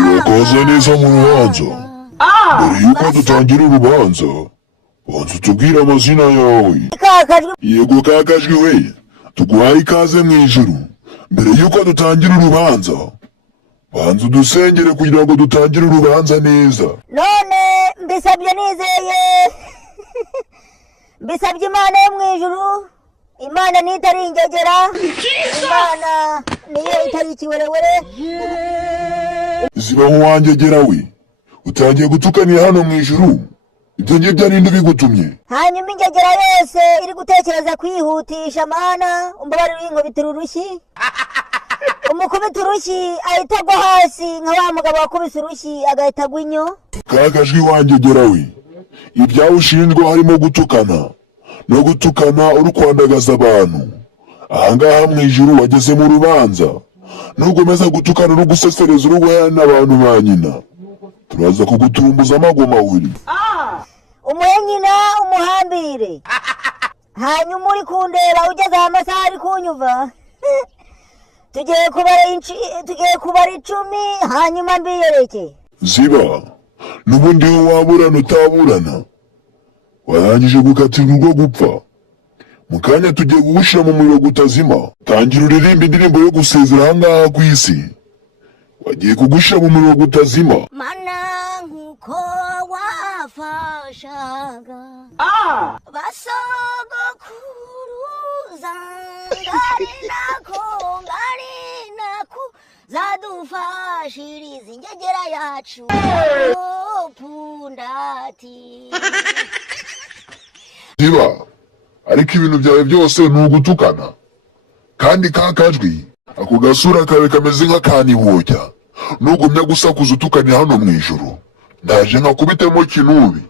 urakaza neza mu rubanza. Mbere yuko dutangira urubanza, banza utubwire amazina yawe. Yego Kakajwi we, tuguhaye ikaze mu ijuru. Mbere yuko dutangira urubanza, banza udusengere kugira ngo dutangire urubanza neza. None mbisabye nizeye. Mbisabye Imana yo mu ijuru. Imana nitari ingegera. Imana niyo itari ikiwerewere. Zibaho wangegera we, utangiye gutukanira hano mu ijuru. Ibyo ngibyo ari nde bigutumye? Hanyuma ingegera yose iri gutekereza kwihutisha Mana, umbabarire w'inkubitira urushyi. Umukubita urushyi ahita agwa hasi nka wa mugabo wakubise urushyi agahita agwa inyo. Kakajwi wangegera we, ibyawe ushinjwa harimo gutukana no gutukana uri kwandagaza abantu. Ahangaha mu ijuru wageze mu rubanza, nugomeza gutukana no gusesereza urugwaya n'abantu ba nyina, turaza kugutumbuza amagoma uri. Umuhe nyina umuhambire. Hanyuma uri kundeba ugeze amasaha ari kunyuva. Tugiye kubara 10 hanyuma mbiyereke. Ziba, nubundi waburana utaburana, warangije gukatirwa urwo gupfa. Mukanya tugiye kugushira mu muriro gutazima. Tangira uririmba indirimbo yo gusezera ahangaha ku isi. Wagiye kugushira mu muriro gutazima. Mana nkuko wafashaga basogokuruza ngarinaku zadufashiriza ingegera yacu opundati. Ziba, ariko ibintu byawe byose ni ugutukana. Kandi Kakajwi, ako gasura kawe kameze nk'akaniboja. Nugumya gusakuza utukanira hano mu ijuru, ndaje nkakubitemo kinubi.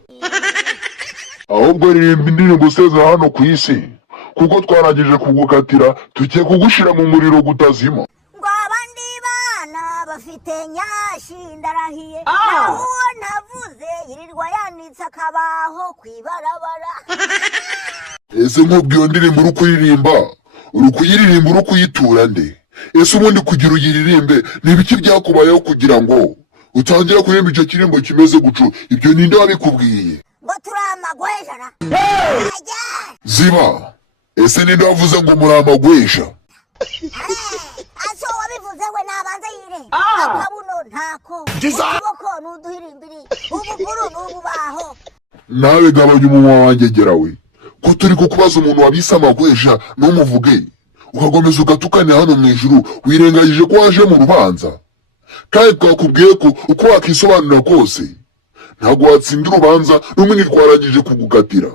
Ahubwo ririmba indirimbo usezera hano ku isi, kuko twarangije kugukatira, tugiye kugushira mu muriro gutazima. Ngo abandi bana bafite nyashi ndarahiye, naho navuze yirirwa yanitse akabaho kwibarabara. Ese nk'ubwiyo ndirimbo uri kuyiririmba uri kuyitura nde? Ese ubundi kugira uyiririmbe n'ibiki byakubayeho kugira ngo utangira kuririmba icyo kirimbo kimeze gucu? Ibyo ninde wabikubwiye? Ngo turamagwejana. Ziba, ese ninde wavuze ngo muramagwesha? Aso wabivuze we nabanze yire. Akabuno ntako. Uboko nuduhirimbiri. Ubuguru nububaho. Nawe gabanya umunwa wanjye gera we. Ko turi kukubaza umuntu wabise amagwesha n'umuvuge, ukagomeza ugatukana hano mu ijuru, wirengagije ko waje mu rubanza. Kandi twakubwiye ko uko wakisobanura kose ntabwo watsinda urubanza n'umwe twarangije kugukatira,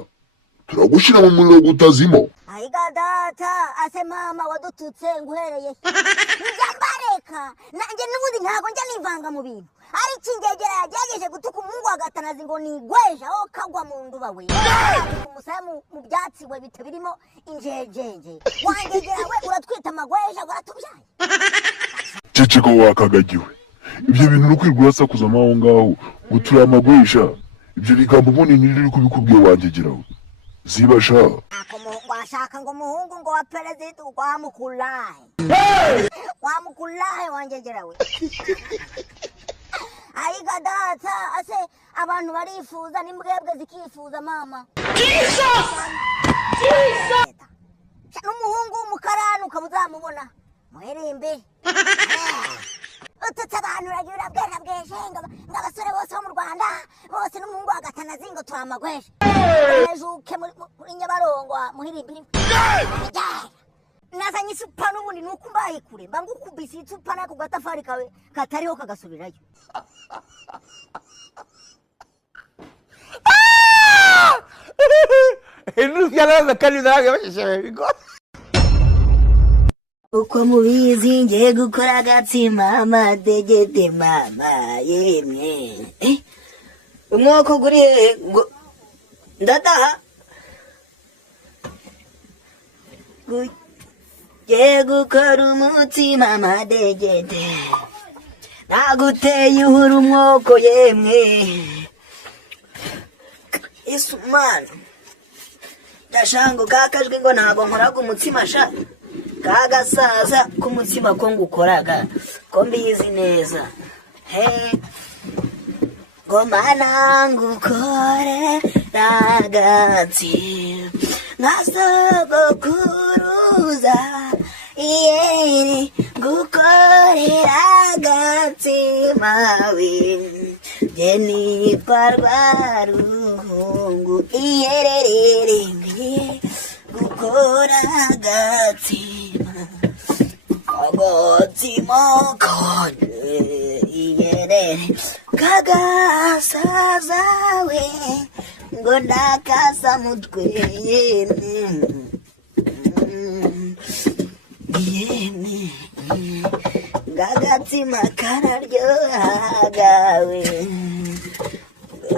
turagushira mu muriro gutazimo. Aiga data ase mama wadututse nguhereye. Njambareka nanjye nubundi ntago njya nivanga mu bintu. Ari kingegera yagejeje gutuka umungu agatanazi ngo nigweja o kagwa mu nduba we. Umusamu mu byatsi we bitabirimo injejenje. Wangegera we uratwita amagweja uratubyaye. Ceceko wakagagiwe. Ibyo bintu rukwirwa sakuza maho ngaho gutura amagweja. Ibyo bigambo munini riri kubikubwiye wangegera we. Ziba sha. Akomungu ashaka ngo muhungu ngo wa perezida wamukulaye. Wamukulaye wangegera we. Aiga data ase abantu barifuza n'imbwebwe zikifuza mama. Jesus! N'umuhungu w'umukarani ukabuzamubona muherimbe. Ututse abantu uragira bweshe ngabasore bose bo mu Rwanda bose n'umuhungu wagatanazi ngo turamagweshe. Ejuke muri Nyabarongo muhirimbiri. Nazanye isupa n'ubundi nuko mbaye kure mbangukubise isupa nako gatafari kawe katariho kagasubirayo. Yalaza kanida bigo. Uko mubizi ngiye gukora agatsima amadegede mama yemwe. Umwoko guri ndataha. Ngiye gukora umutsima amadegede. Naguteye uhuru umwoko yemwe. Isumana. Dashango Kakajwi ngo ntago nkoraga umutsima sha. Kagasaza k'umutsima ko ngukoraga ko mbizi neza. Ngomana ngukorera agatsima nkasogokuruza ngukorera agatsima nje nitwa Rwaruhungu gukora agatsima kaje kagasazawe ngo ndakasa mutwe gagatsima kararyohagawe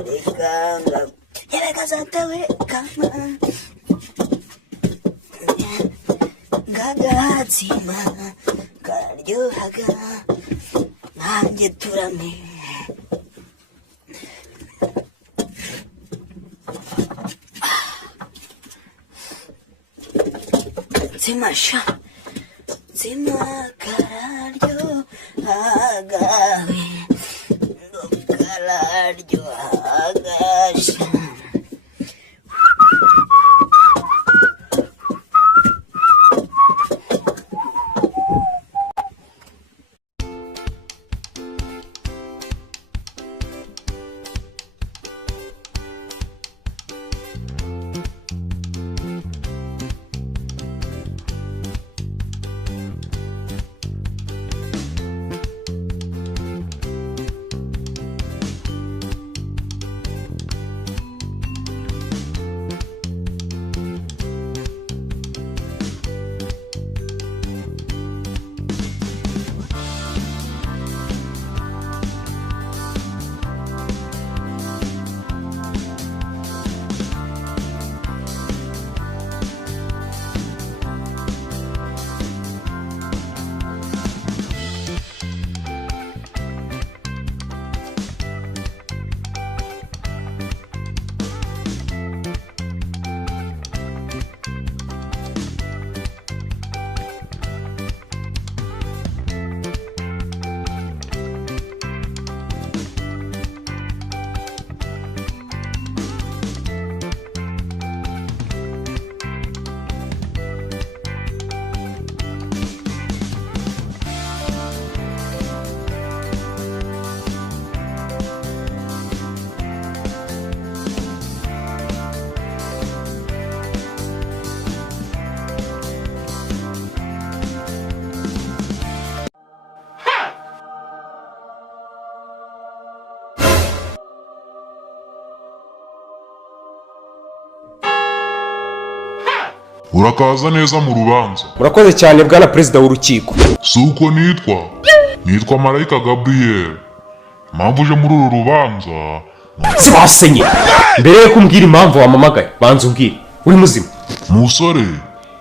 rekanga yerekazatawe kama gagatsima kararyohaga nanjye turame Zimasha kararyohagawe kararyohagasha Urakaza neza mu rubanza. Murakoze cyane bwana perezida w'urukiko. Suko nitwa Marayika Gabriel. Impamvu uje muri uru rubanza sibasenye. Mbere yo kumbwira impamvu wamamagaye banza umbwire uri muzima. Musore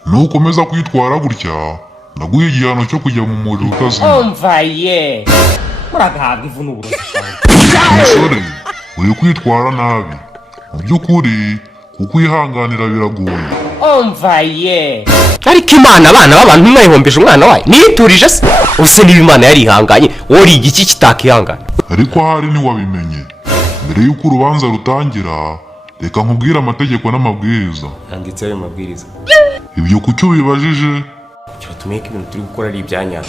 nukomeza kwitwara gutya ndaguye igihano cyo kujya mu muriro utazima. Umvaye muragahabwa ivu n'uburozi cyane. Musore uri kwitwara nabi mu by'ukuri kukwihanganira biragoye. Umvaye ariko Imana abana b'abantu mwayihombeje umwana wayo niturije se use niba Imana yarihanganye wori igiki kitakihangana. Ariko hari ntiwabimenye mbere y'uko urubanza rutangira reka nkubwire amategeko n'amabwiriza. Yanditse ayo mabwiriza. Ibyo kucyo bibajije cyo tumeke ibintu turi gukora ari ibyanyaka.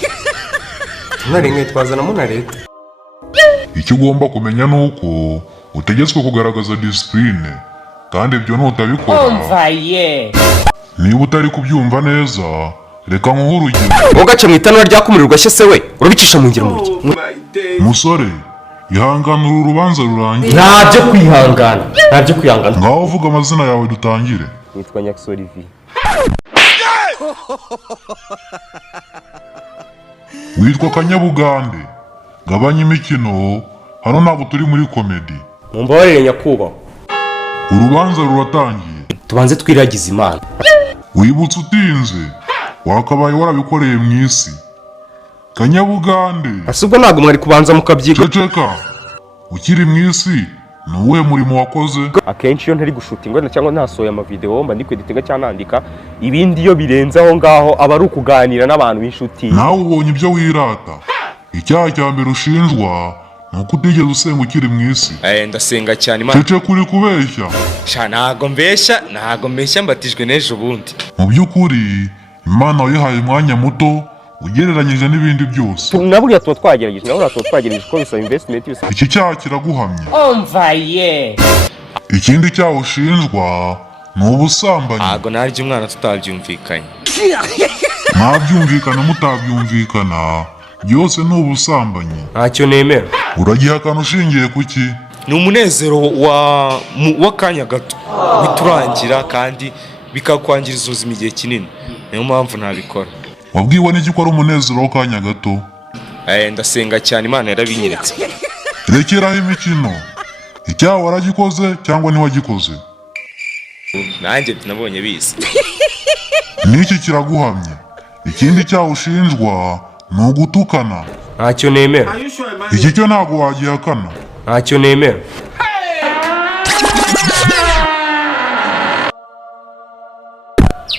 Tunarenge twazanamo na leta. Icyo ugomba kumenya nuko utegetswe kugaragaza discipline kandi ibyo nutabikora Umvaye niba utari kubyumva neza reka nkuhe urugero. Ugace mu itanura ryakumirirwa se we urabicisha mu ngiro muke. Musore ihangana uru rubanza rurangiye. Ntabyo kwihangana Ngaho uvuga amazina yawe dutangire. Nitwa Nyaksolivier. Witwa Kanyabugande. Gabanya imikino hano ntabwo turi muri komedi. Mumbabarire nyakubahwa. Urubanza ruratangiye. Tubanze twiragize Imana. Wibutse utinze wakabaye warabikoreye mu isi. Kanyabugande Asubwo ntabwo mwari kubanza mukabyiga. Ceceka ukiri mu isi nuwe murimo wakoze. Akenshi iyo ntari gushutinga cyangwa ntasohoye amavideo mba ndi kweditinga cyangwa nandika ibindi iyo birenze aho ngaho aba ari ukuganira n'abantu b'inshuti. Nawe ubonye ibyo wirata. Icyaha cya mbere ushinjwa nuko utigeze usenga ukiri mu isi. Ndasenga cyane Imana. Cece kuri kubeshya. Sha ntago mbeshya mbatijwe n'ejo bundi. Mu by'ukuri Imana wayihaye umwanya muto ugereranyije n'ibindi byose. Naburiya tuba twagerageje ko bisaba investment bisa. Iki cyaha kiraguhamye. Omvaye. Ikindi cyaha ushinjwa ni ubusambanyi. Ntago naryo umwana tutabyumvikanye. Mwabyumvikana mutabyumvikana byose ni ubusambanyi. Ntacyo nemera. Uragihakana ushingiye kuki? Ni umunezero w'akanya gato biturangira kandi bikakwangiriza ubuzima igihe kinini. Niyo mpamvu ntabikora. Wabwiwe n'iki ko ari umunezero w'akanya gato? Ndasenga cyane Imana yarabinyeretse. Rekeraho imikino. Icyaha waragikoze cyangwa ntiwagikoze? Nanjye nabonye biza. Niki kiraguhamye? Ikindi cyaha ushinjwa ni ugutukana. Ntacyo nemera. Iki cyo ntabwo wagihakana. Ntacyo nemera.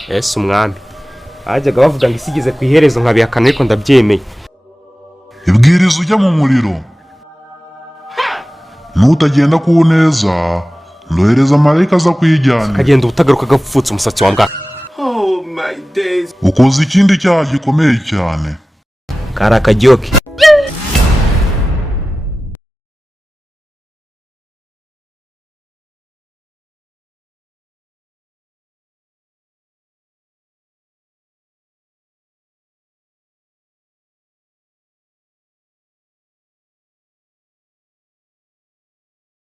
Yesu umwami. Ajyaga bavuga ngo isi igeze ku iherezo nkabihakana ariko ndabyemeye. Ibwiriza ujya mu muriro. Nutagenda ku neza, ndohereza marayika aza kuyijyana. Kagenda ubutagaruka gapfutse umusatsi wa mbwa. Ukoze ikindi cyaha gikomeye cyane. Kari akajyoke.